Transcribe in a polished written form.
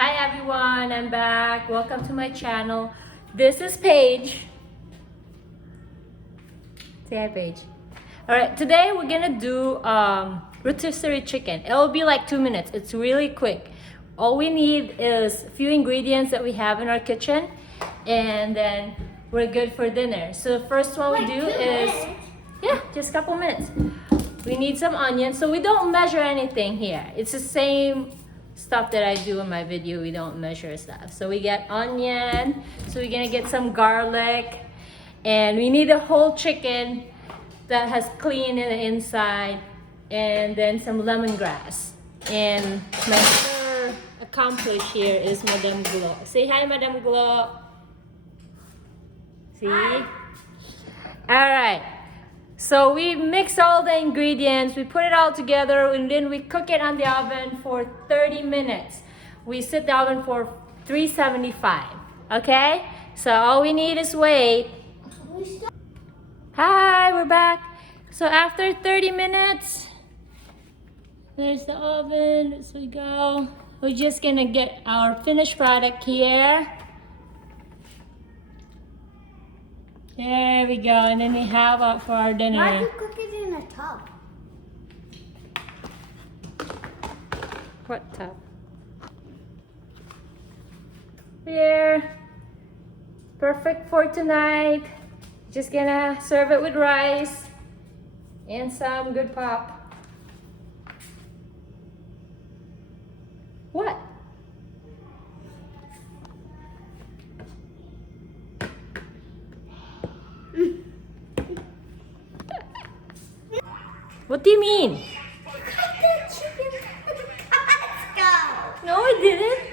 Hi everyone, I'm back. Welcome to my channel. This is Paige. Say hi, Paige. Alright, today we're gonna do rotisserie chicken. It'll be like 2 minutes. It's really quick. All we need is a few ingredients that we have in our kitchen, and then we're good for dinner. So the first one we do is, yeah, just a couple minutes. We need some onions. So we don't measure anything here. It's the same stuff that I do in my video. We don't measure stuff. So we get onion. So we're gonna get some garlic, and we need a whole chicken that has clean in the inside, and then some lemongrass. And my third accomplish here is Madame Glo. Say hi, Madame Glo. See? Hi. All right. So we mix all the ingredients, we put it all together, and then we cook it on the oven for 30 minutes. We set the oven for 375, okay? So all we need is wait. Hi, we're back. So after 30 minutes, there's the oven, so we go. We're just gonna get our finished product here. There we go, and then we have it for our dinner. Why do you cook it in a tub? What tub? Here. Perfect for tonight. Just gonna serve it with rice and some good pop. What? What do you mean? You cut the chicken. Let's go. No, I didn't.